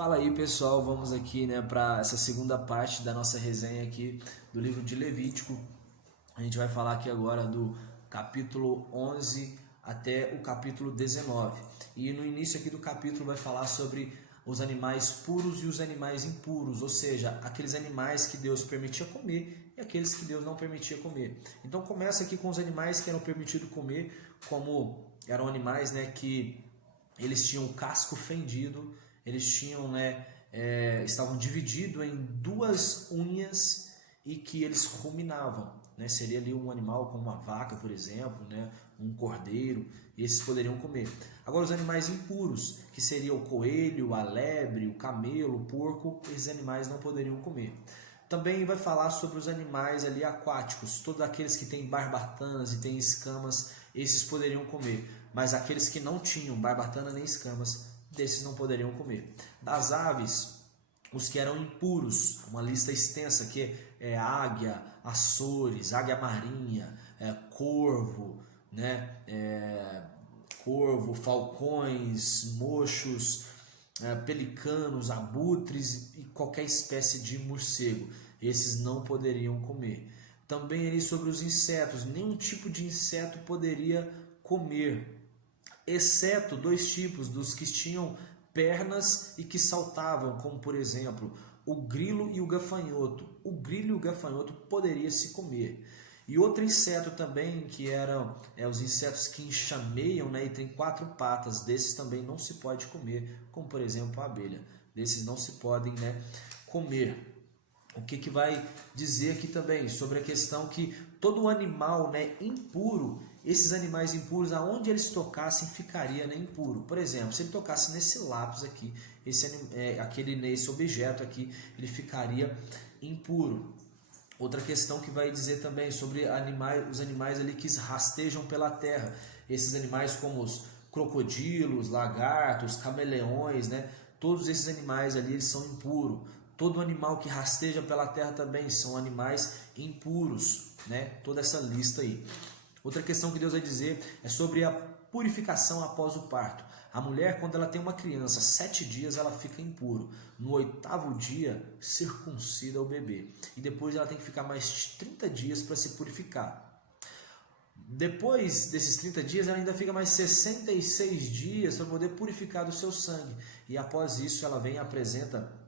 Fala aí, pessoal, vamos aqui, né, para essa segunda parte da nossa resenha aqui do livro de Levítico. A gente vai falar aqui agora do capítulo 11 até o capítulo 19. E no início aqui do capítulo vai falar sobre os animais puros e os animais impuros, ou seja, aqueles animais que Deus permitia comer e aqueles que Deus não permitia comer. Então começa aqui com os animais que eram permitidos comer, como eram animais, né, que eles tinham o casco fendido, eles tinham, estavam divididos em duas unhas e que eles ruminavam, né? Seria ali um animal como uma vaca, por exemplo, né? Um cordeiro, esses poderiam comer. Agora os animais impuros, que seria o coelho, a lebre, o camelo, o porco, esses animais não poderiam comer. Também vai falar sobre os animais ali aquáticos, todos aqueles que têm barbatanas e têm escamas, esses poderiam comer, mas aqueles que não tinham barbatana nem escamas, desses não poderiam comer. Das aves, os que eram impuros, uma lista extensa que é águia, açores, águia marinha, corvo, né? Corvo, falcões, mochos, pelicanos, abutres e qualquer espécie de morcego. Esses não poderiam comer. Também ali sobre os insetos, nenhum tipo de inseto poderia comer, exceto dois tipos, dos que tinham pernas e que saltavam, como por exemplo o grilo e o gafanhoto. O grilo e o gafanhoto poderia se comer. E outro inseto também, que eram os insetos que enxameiam, né, e tem quatro patas, desses também não se pode comer, como por exemplo a abelha. Desses não se podem, né, comer. O que vai dizer aqui também sobre a questão que todo animal, né, impuro, esses animais impuros, aonde eles tocassem, ficaria, né, impuro. Por exemplo, se ele tocasse nesse lápis aqui, nesse objeto aqui, ele ficaria impuro. Outra questão que vai dizer também sobre os animais ali que rastejam pela terra. Esses animais como os crocodilos, lagartos, camaleões, né, todos esses animais ali eles são impuros. Todo animal que rasteja pela terra também são animais impuros, né? Toda essa lista aí. Outra questão que Deus vai dizer é sobre a purificação após o parto. A mulher, quando ela tem uma criança, 7 dias ela fica impuro. No 8º dia, circuncida o bebê. E depois ela tem que ficar mais 30 dias para se purificar. Depois desses 30 dias, ela ainda fica mais 66 dias para poder purificar do seu sangue. E após isso, ela vem e apresenta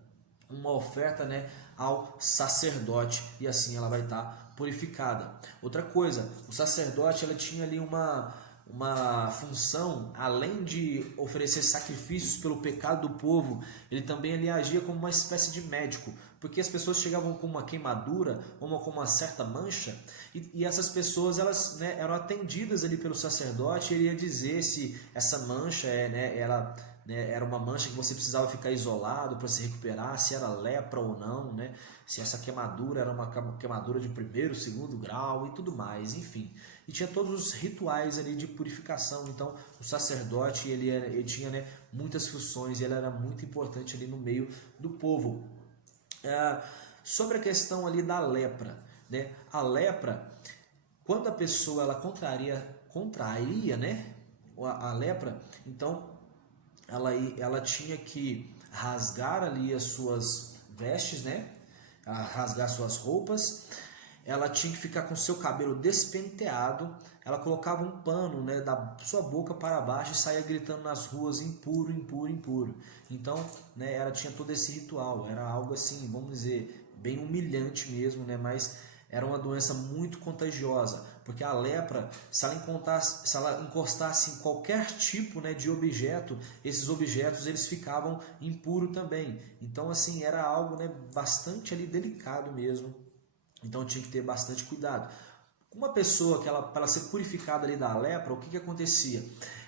uma oferta, né, ao sacerdote, e assim ela vai estar purificada. Outra coisa, o sacerdote ela tinha ali uma função, além de oferecer sacrifícios pelo pecado do povo, ele também ali agia como uma espécie de médico, porque as pessoas chegavam com uma queimadura ou com uma certa mancha, e essas pessoas elas, né, eram atendidas ali pelo sacerdote, e ele ia dizer se essa mancha era uma mancha que você precisava ficar isolado para se recuperar, se era lepra ou não, né? Se essa queimadura era uma queimadura de 1º, 2º grau e tudo mais, enfim. E tinha todos os rituais ali de purificação. Então o sacerdote ele tinha, né, muitas funções e ele era muito importante ali no meio do povo. Sobre a questão ali da lepra, né? A lepra, quando a pessoa ela contraía, né, a lepra, então ela tinha que rasgar ali as suas vestes, né? Rasgar suas roupas, ela tinha que ficar com seu cabelo despenteado, ela colocava um pano, né, da sua boca para baixo e saía gritando nas ruas impuro, impuro, impuro. Então, né, ela tinha todo esse ritual, era algo assim, vamos dizer, bem humilhante mesmo, né, mas era uma doença muito contagiosa, porque a lepra, se ela encostasse em qualquer tipo, né, de objeto, esses objetos eles ficavam impuros também. Então assim, era algo, né, bastante ali delicado mesmo. Então tinha que ter bastante cuidado. Uma pessoa que para ela ser purificada ali da lepra, o que acontecia?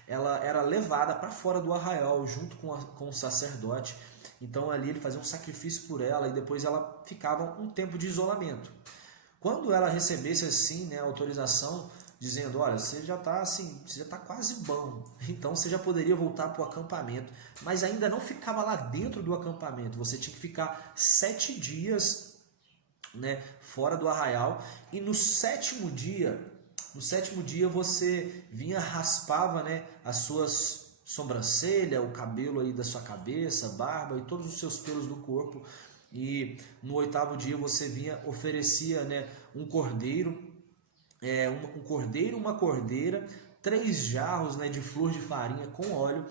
Ela era levada para fora do arraial junto com o sacerdote. Então ali ele fazia um sacrifício por ela e depois ela ficava um tempo de isolamento. Quando ela recebesse assim, né, a autorização, dizendo, olha, você já está assim, você já está quase bom, então você já poderia voltar para o acampamento, mas ainda não ficava lá dentro do acampamento, você tinha que ficar 7 dias, né, fora do arraial, e no sétimo dia você vinha, raspava, né, as suas sobrancelha, o cabelo aí da sua cabeça, barba e todos os seus pelos do corpo. E no 8º dia você oferecia, né, um cordeiro, uma cordeira, 3 jarros, né, de flor de farinha com óleo,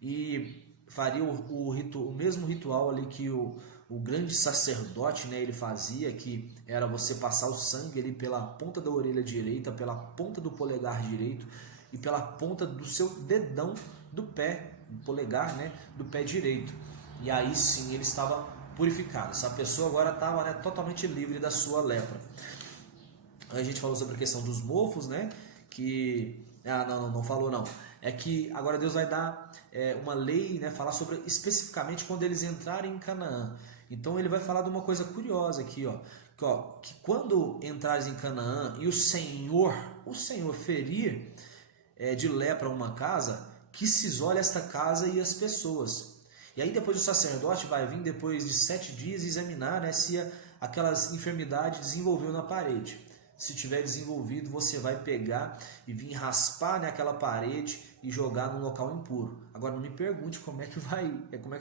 e faria o mesmo ritual ali que o grande sacerdote, né, ele fazia, que era você passar o sangue ali pela ponta da orelha direita, pela ponta do polegar direito e pela ponta do seu dedão do pé, do polegar, né, do pé direito. E aí sim ele estava purificado. Essa pessoa agora estava, né, totalmente livre da sua lepra. A gente falou sobre a questão dos mofos, né, que... não falou não. É que agora Deus vai dar uma lei, né, falar sobre especificamente quando eles entrarem em Canaã. Então ele vai falar de uma coisa curiosa aqui, que quando entrares em Canaã e o Senhor ferir de lepra uma casa, que se isole esta casa e as pessoas. E aí depois o sacerdote vai vir depois de 7 dias examinar, né, se aquelas enfermidades desenvolveu na parede. Se tiver desenvolvido, você vai pegar e vir raspar, né, aquela parede e jogar num local impuro. Agora não me pergunte como é que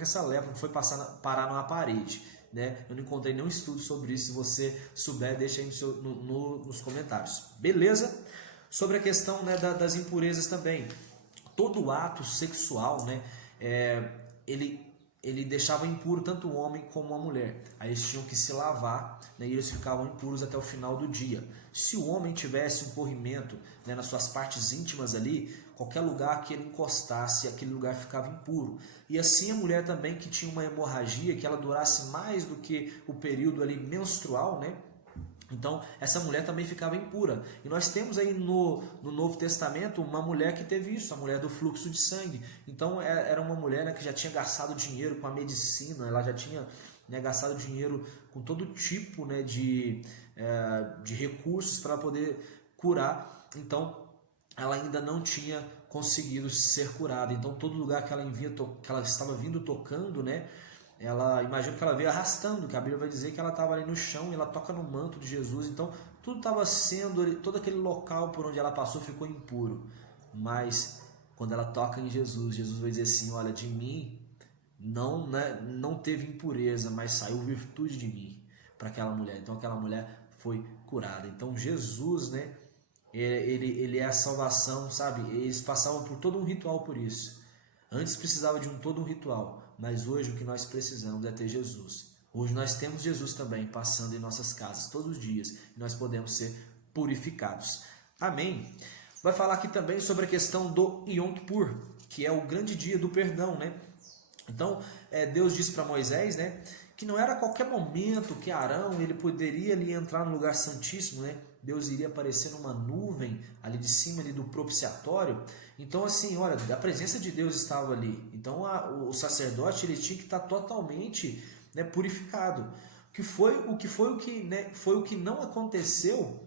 essa lepra foi parar numa parede, né? Eu não encontrei nenhum estudo sobre isso. Se você souber, deixa aí nos comentários. Beleza? Sobre a questão, né, das impurezas também. Todo ato sexual, né, ele deixava impuro tanto o homem como a mulher. Aí eles tinham que se lavar, né, e eles ficavam impuros até o final do dia. Se o homem tivesse um corrimento, né, nas suas partes íntimas ali, qualquer lugar que ele encostasse, aquele lugar ficava impuro. E assim a mulher também, que tinha uma hemorragia, que ela durasse mais do que o período ali menstrual, né? Então, essa mulher também ficava impura. E nós temos aí no Novo Testamento uma mulher que teve isso, a mulher do fluxo de sangue. Então, era uma mulher, né, que já tinha gastado dinheiro com a medicina, ela já tinha, né, gastado dinheiro com todo tipo, né, de recursos para poder curar. Então, ela ainda não tinha conseguido ser curada. Então, todo lugar que ela estava vindo tocando, né, imagina que ela veio arrastando, que a Bíblia vai dizer que ela estava ali no chão e ela toca no manto de Jesus. Então, tudo estava sendo, todo aquele local por onde ela passou ficou impuro. Mas, quando ela toca em Jesus, Jesus vai dizer assim: olha, de mim não teve impureza, mas saiu virtude de mim para aquela mulher. Então, aquela mulher foi curada. Então, Jesus, né, ele é a salvação, sabe? Eles passavam por todo um ritual por isso. Antes precisava de todo um ritual, mas hoje o que nós precisamos é ter Jesus. Hoje nós temos Jesus também passando em nossas casas todos os dias e nós podemos ser purificados. Amém? Vai falar aqui também sobre a questão do Yom Kippur, que é o grande dia do perdão, né? Então, Deus disse para Moisés, né, que não era a qualquer momento que Arão ele poderia ali entrar no lugar santíssimo, né? Deus iria aparecer numa nuvem ali de cima ali do propiciatório. Então, assim, olha, a presença de Deus estava ali. Então, o sacerdote ele tinha que estar totalmente, né, purificado. Foi o que não aconteceu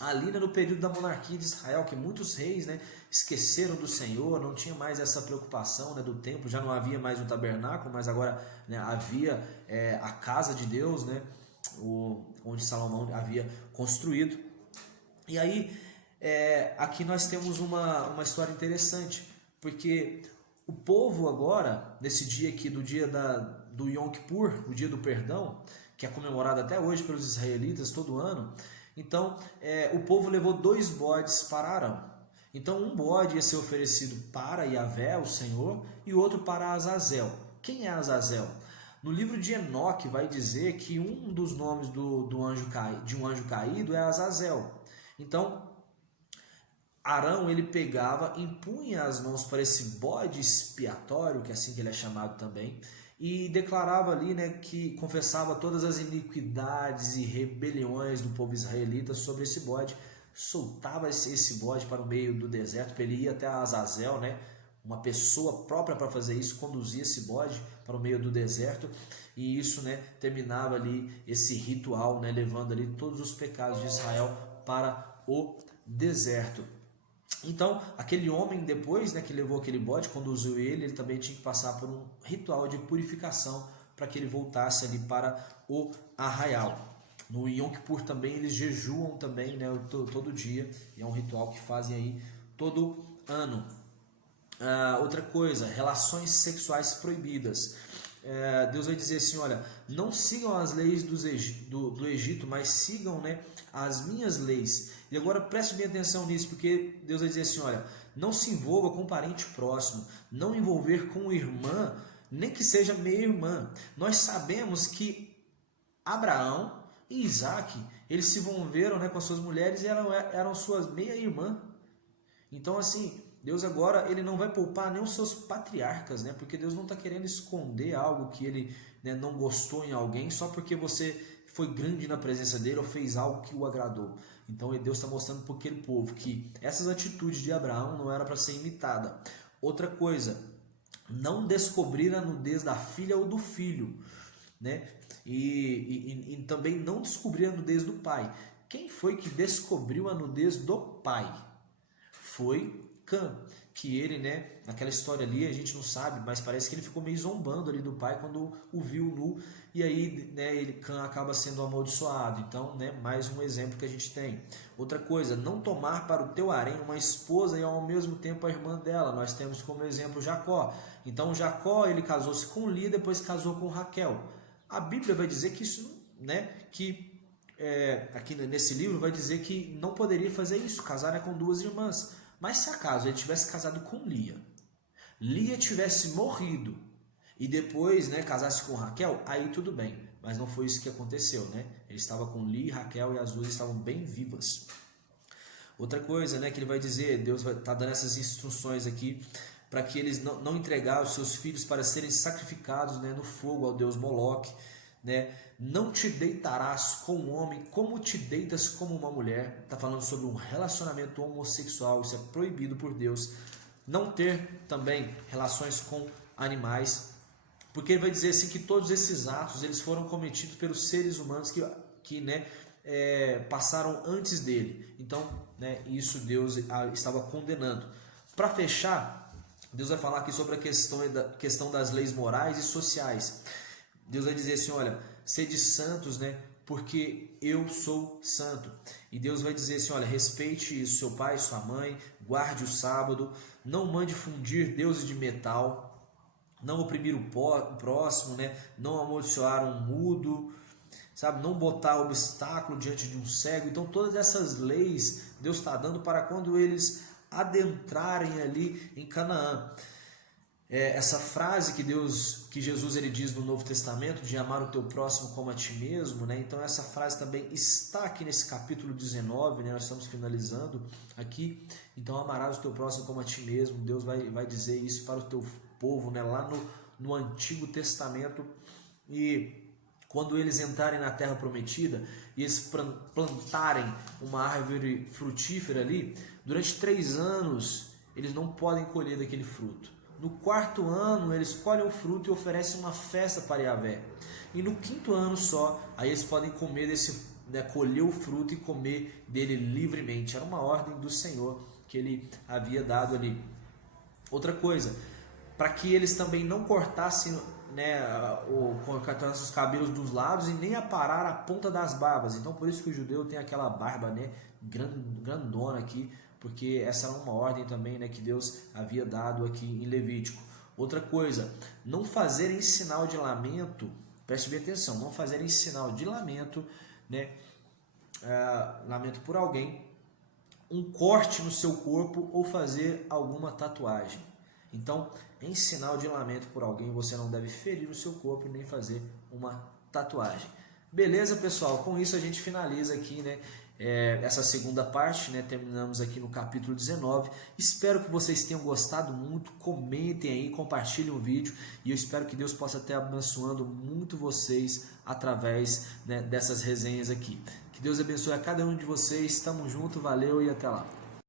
ali, né, no período da monarquia de Israel, que muitos reis, né, esqueceram do Senhor, não tinha mais essa preocupação, né, do templo, já não havia mais o tabernáculo, mas agora, né, havia a casa de Deus, né, onde Salomão havia construído. E aí, aqui nós temos uma história interessante, porque o povo agora, nesse dia aqui, do dia do Yom Kippur, o dia do perdão, que é comemorado até hoje pelos israelitas todo ano, então o povo levou 2 bodes para Arão. Então um bode ia ser oferecido para Yahvé, o Senhor, e outro para Azazel. Quem é Azazel? No livro de Enoque vai dizer que um dos nomes de um anjo caído é Azazel. Então Arão ele pegava, impunha as mãos para esse bode expiatório, que é assim que ele é chamado também, e declarava ali, né, que confessava todas as iniquidades e rebeliões do povo israelita sobre esse bode, soltava esse bode para o meio do deserto, para ele ir até Azazel, né, uma pessoa própria para fazer isso, conduzia esse bode para o meio do deserto, e isso, né, terminava ali esse ritual, né, levando ali todos os pecados de Israel para o deserto. Então, aquele homem depois, né, que levou aquele bode, conduziu ele também tinha que passar por um ritual de purificação para que ele voltasse ali para o arraial. No Yom Kippur também eles jejuam também, né, todo dia, e é um ritual que fazem aí todo ano. Outra coisa, relações sexuais proibidas. Deus vai dizer assim, olha, não sigam as leis do Egito, mas sigam, né, as minhas leis. E agora preste bem atenção nisso, porque Deus vai dizer assim, olha, não se envolva com um parente próximo, não envolver com irmã, nem que seja meia-irmã. Nós sabemos que Abraão e Isaac, eles se envolveram, né, com as suas mulheres e eram suas meia-irmã. Então, assim, Deus agora ele não vai poupar nem os seus patriarcas, né? Porque Deus não está querendo esconder algo que ele, né, não gostou em alguém só porque você foi grande na presença dele ou fez algo que o agradou. Então Deus está mostrando para aquele povo que essas atitudes de Abraão não era para ser imitada. Outra coisa, não descobrir a nudez da filha ou do filho, né? E também não descobrir a nudez do pai. Quem foi que descobriu a nudez do pai? Foi Cã, que ele, né, naquela história ali, a gente não sabe, mas parece que ele ficou meio zombando ali do pai quando o viu nu, e aí, né, Cã acaba sendo amaldiçoado. Então, né, mais um exemplo que a gente tem. Outra coisa, não tomar para o teu harém uma esposa e ao mesmo tempo a irmã dela. Nós temos como exemplo Jacó. Então, Jacó, ele casou-se com Lia, depois casou com Raquel. A Bíblia vai dizer que isso, né, aqui nesse livro vai dizer que não poderia fazer isso, casar com duas irmãs. Mas se acaso ele tivesse casado com Lia tivesse morrido e depois, né, casasse com Raquel, aí tudo bem. Mas não foi isso que aconteceu, né? Ele estava com Lia e Raquel e as duas estavam bem vivas. Outra coisa, né, que ele vai dizer, Deus vai estar dando essas instruções aqui para que eles não entregar os seus filhos para serem sacrificados, né, no fogo ao deus Moloque, né? Não te deitarás com um homem como te deitas como uma mulher. Está falando sobre um relacionamento homossexual, isso é proibido por Deus. Não ter também relações com animais, porque ele vai dizer assim que todos esses atos eles foram cometidos pelos seres humanos que né, passaram antes dele. Então, né, isso Deus estava condenando. Para fechar, Deus vai falar aqui sobre a questão das leis morais e sociais. Deus vai dizer assim, olha, sede santos, né? Porque eu sou santo. E Deus vai dizer assim, olha, respeite seu pai e sua mãe, guarde o sábado, não mande fundir deuses de metal, não oprimir o próximo, né? Não amaldiçoar um mudo, sabe? Não botar obstáculo diante de um cego. Então todas essas leis Deus está dando para quando eles adentrarem ali em Canaã. Essa frase que Jesus ele diz no Novo Testamento, de amar o teu próximo como a ti mesmo, né? Então essa frase também está aqui nesse capítulo 19, né? Nós estamos finalizando aqui. Então amarás o teu próximo como a ti mesmo. Deus vai dizer isso para o teu povo, né? Lá no Antigo Testamento. E quando eles entrarem na terra prometida e eles plantarem uma árvore frutífera ali, durante 3 anos eles não podem colher daquele fruto. No 4º ano, eles colhem o fruto e oferecem uma festa para Yahvé. E no 5º ano só, aí eles podem comer né, colher o fruto e comer dele livremente. Era uma ordem do Senhor que ele havia dado ali. Outra coisa, para que eles também não cortassem, né, os cabelos dos lados e nem aparar a ponta das barbas. Então, por isso que o judeu tem aquela barba, né, grandona aqui, porque essa era uma ordem também, né, que Deus havia dado aqui em Levítico. Outra coisa, não fazerem sinal de lamento, preste bem atenção, não fazerem sinal de lamento, né, lamento por alguém, um corte no seu corpo ou fazer alguma tatuagem. Então, em sinal de lamento por alguém, você não deve ferir o seu corpo e nem fazer uma tatuagem. Beleza, pessoal? Com isso a gente finaliza aqui, né, essa segunda parte, né? Terminamos aqui no capítulo 19. Espero que vocês tenham gostado muito. Comentem aí, compartilhem o vídeo e eu espero que Deus possa estar abençoando muito vocês através, né, dessas resenhas aqui. Que Deus abençoe a cada um de vocês. Tamo junto, valeu e até lá.